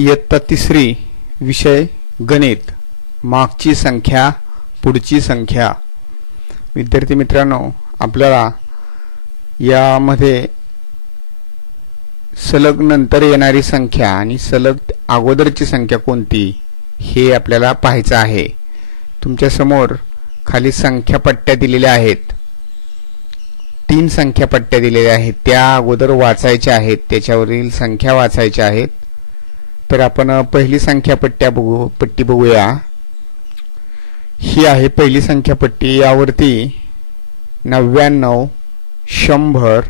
इयत्ता तिसरी विषय गणित मागची संख्या पुढची संख्या। विद्यार्थी मित्रांनो, आपल्याला यामध्ये सलग नंतर येणारी संख्या आणि सलग अगोदरची संख्या कोणती हे आपल्याला पाहायचं आहे। तुमच्या समोर खाली संख्या पट्ट्या दिलेल्या आहेत, 3 संख्या पट्ट्या दिलेल्या आहेत, त्या अगोदर वाचायच्या आहेत, त्याच्यावरील संख्या वाचायच्या आहेत। तर आपण पहिली संख्या पट्टी बघूया। ही आहे पहिली संख्या पट्टी। यावरती 99, 100,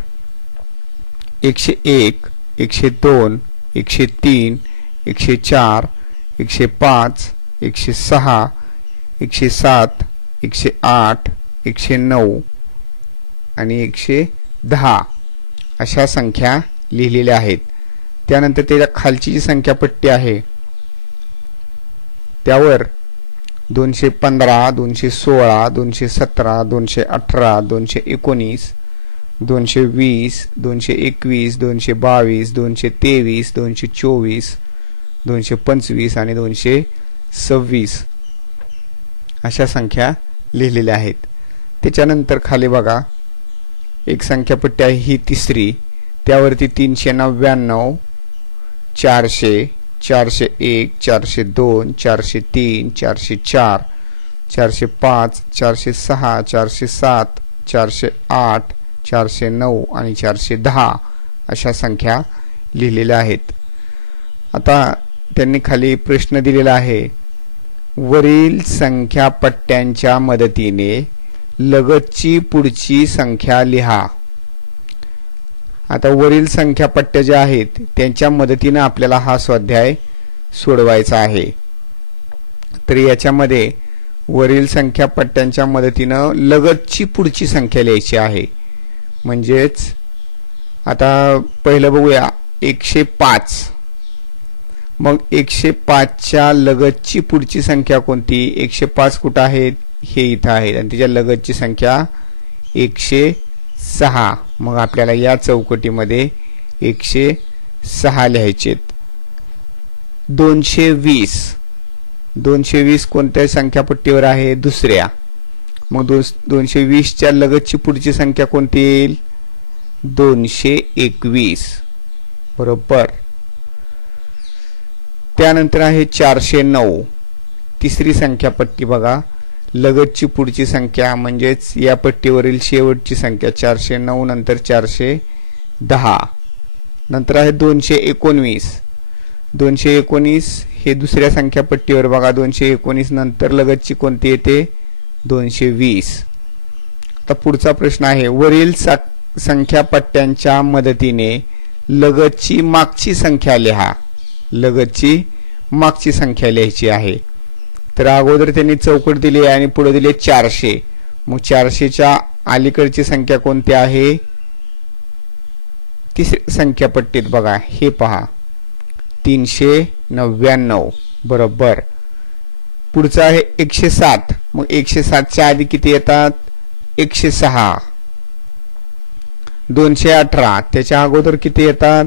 101, 102, 103, 104, 105, 106, 107, 108, 109 आणि 110 अशा संख्या लिहिलेल्या आहेत। त्यानंतर त्याच्या खालची जी संख्या पट्टी आहे त्यावर 215, 216, 217, 218, 219, 220, 221, 222, 223, 224, 225 आणि 226 अशा संख्या लिहिलेल्या आहेत। त्याच्यानंतर खाली बघा एक संख्या पट्टी आहे, ही तिसरी, त्यावरती 399, 400, 401, 402, 403, 404, 405, 406, 407, 408, 409 आणि 410 अशा संख्या लिहिलेल्या आहेत। आता त्यांनी खाली प्रश्न दिलेला आहे, वरील संख्या पट्ट्यांच्या मदतीने लगतची पुढची संख्या लिहा। आता वरील संख्या पट्ट्या ज्या आहेत त्यांच्या मदतीने आपल्याला हा स्वाध्याय सोडवायचा आहे। तर याच्यामध्ये वरील संख्या पट्ट्यांच्या मदतीने लगतची पुढची संख्या लिहायची आहे। म्हणजेच आता पहिलं बघूया 105, मग 105 च्या लगतची पुढची संख्या कोणती? 105 कुठे आहेत? हे इथं आहेत आणि त्याच्या लगतची संख्या 106। मग आपल्याला या चौकटीमध्ये 106 लिहायचे। 220, 220 कोणत्या संख्या पट्टीवर आहे? दुसऱ्या। मग 220 च्या लगतची पुढची संख्या कोणती येईल? 221 बरोबर। त्यानंतर आहे 409, तिसरी संख्या पट्टी बघा, लगतची पुढची संख्या म्हणजेच या पट्टीवरील शेवटची संख्या 409 नंतर 410। नंतर आहे 219, 219 हे दुसऱ्या संख्या पट्टीवर बघा, 219 नंतर लगतची कोणती येते? 220। आता पुढचा प्रश्न आहे, वरील संख्या पट्ट्यांच्या मदतीने लगतची मागची संख्या लिहा। लगतची मागची संख्या लिहायची आहे। तर अगोदर त्यांनी चौकट दिली आहे आणि पुढे दिले 400। मग 400 च्या अलीकडची संख्या कोणती आहे? तिसरी संख्या पट्टीत बघा, हे पहा 399 बरोबर। पुढचा आहे 107, मग 107 च्या आधी किती येतात? 106। 218 त्याच्या अगोदर किती येतात?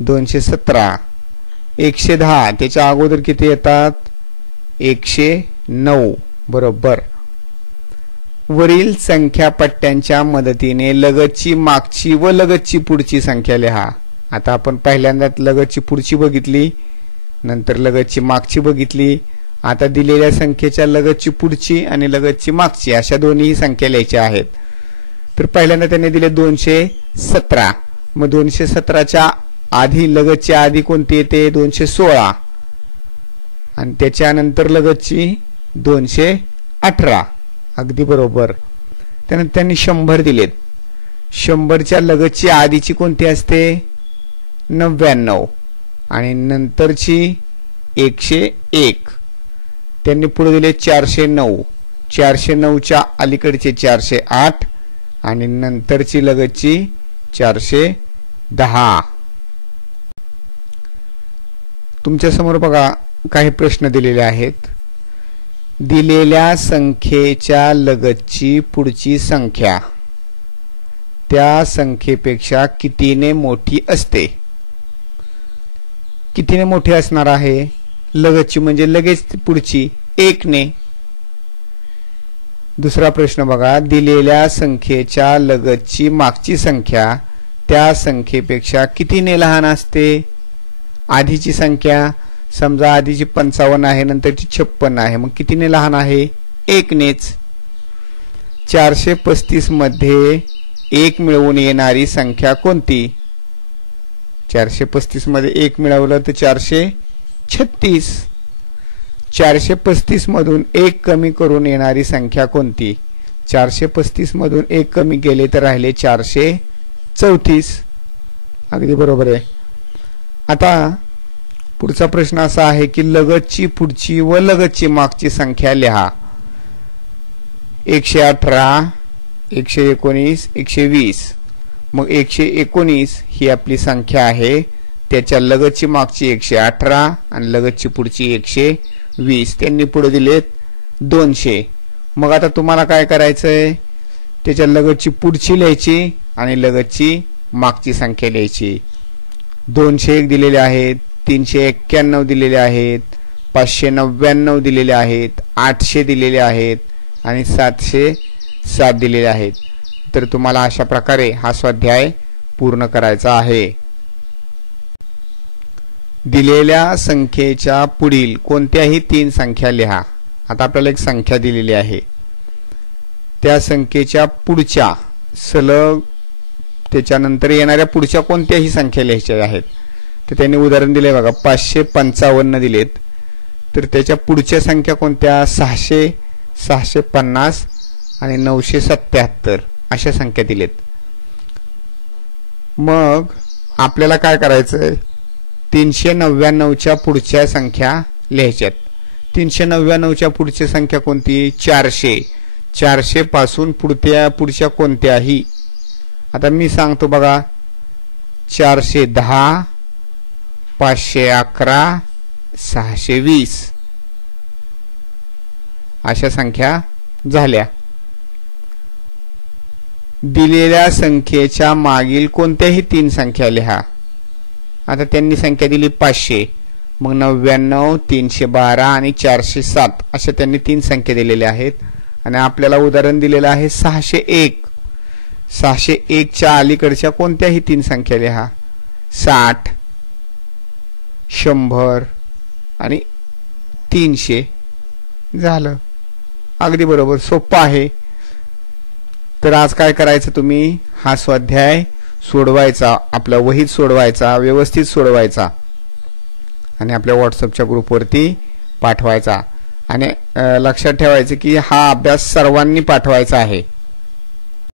217। 110 त्याच्या अगोदर किती येतात? 109 बरोबर। वरील संख्या पट्ट्यांच्या मदतीने लगतची मागची व लगतची पुढची संख्या लिहा। आता आपण पहिल्यांदा लगतची पुढची बघितली, नंतर लगतची मागची बघितली। आता दिलेल्या संख्येच्या लगतची पुढची आणि लगतची मागची अशा दोन्ही संख्या लिहायच्या आहेत। तर पहिल्यांदा त्यांनी दिले 217, मग 217 च्या आधी लगतच्या आधी कोणती येते? 216 आणि त्याच्यानंतर लगतची 218 अगदी बरोबर। त्यानंतर त्यांनी 100 दिलेत, 100 च्या लगतची आधीची कोणती असते? 99 आणि नंतरची 101। त्यांनी पुढे दिले 409, 409 च्या अलीकडचे 408 आणि नंतरची लगतची 410। तुमच्या समोर बघा काही प्रश्न दिलेले आहेत। दिलेल्या संख्येच्या लगतची पुढची संख्या त्या संख्येपेक्षा कितीने मोठी असते? कितीने मोठी असणार आहे? लगतची म्हणजे लगेच पुढची 1 ने. दुसरा प्रश्न बघा, दिलेल्या संख्येच्या लगतची मागची संख्या त्या संख्येपेक्षा कितीने लहान असते? आधीची संख्या समजा आधीची 55 आहे, नंतरची 56 आहे, मग कितीने लहान आहे? 1 नेच. 435 मध्ये 1 मिळवून येणारी संख्या कोणती? 435 मध्ये 1 मिळवलं तर 436. 435 मधून 1 कमी करून येणारी संख्या कोणती? 435 मधून 1 कमी केले तर राहिले 434. अगदी बरोबर आहे. आता पुढचा प्रश्न असा आहे की लगतची पुढची व लगतची मागची संख्या लिहा. 118, 119, 120. मग 119 ही आपली संख्या आहे, त्याच्या लगतची मागची 118 आणि लगतची पुढची 120. त्यांनी पुढे दिलेत 200. मग आता तुम्हाला काय करायचंय? त्याच्या लगतची पुढची लिहायची आणि लगतची मागची संख्या लिहायची. 201 दिलेले आहेत, 391 दिलेले आहेत, 599 दिलेले आहेत, 800 दिलेले आहेत आणि 707 दिलेले आहेत. तर तुम्हाला अशा प्रकारे हा स्वाध्याय पूर्ण करायचा आहे. दिलेल्या संख्येच्या पुढील कोणत्याही 3 संख्या लिहा. आता आपल्याला एक संख्या दिलेली आहे, त्या संख्येच्या पुढच्या सलग त्याच्यानंतर येणाऱ्या पुढच्या कोणत्याही संख्या लिहायच्या आहेत. तर त्यांनी उदाहरण दिले बघा, 555 दिलेत, तर त्याच्या पुढच्या संख्या कोणत्या? 600, 650 आणि 977 अशा संख्या दिलेत. मग आपल्याला काय करायचंय? 399च्या पुढच्या संख्या लिहायच्यात. 399च्या पुढची संख्या कोणती? 400. 400 पासून पुढच्या कोणत्याही, आता मी सांगतो बघा, 410, 511, 620 अशा संख्या झाल्या. दिलेल्या संख्येच्या मागील कोणत्याही 3 संख्या लिहा. आता त्यांनी संख्या दिली 500, मग 99, 312 आणि 407 अशा त्यांनी 3 संख्या दिलेल्या आहेत. आणि आपल्याला उदाहरण दिलेलं आहे 601. 601च्या अलीकडच्या कोणत्याही 3 संख्या लिहा. 60, 100 आणि 300 झालं. अगदी बरोबर, सोपं आहे. तर आज काय करायचं? तुम्ही हा स्वाध्याय सोडवायचा, आपल्या वहीत सोडवायचा, व्यवस्थित सोडवायचा आणि आपल्या व्हॉट्सअपच्या ग्रुपवरती पाठवायचा. आणि लक्षात ठेवायचं की हा अभ्यास सर्वांनी पाठवायचा आहे.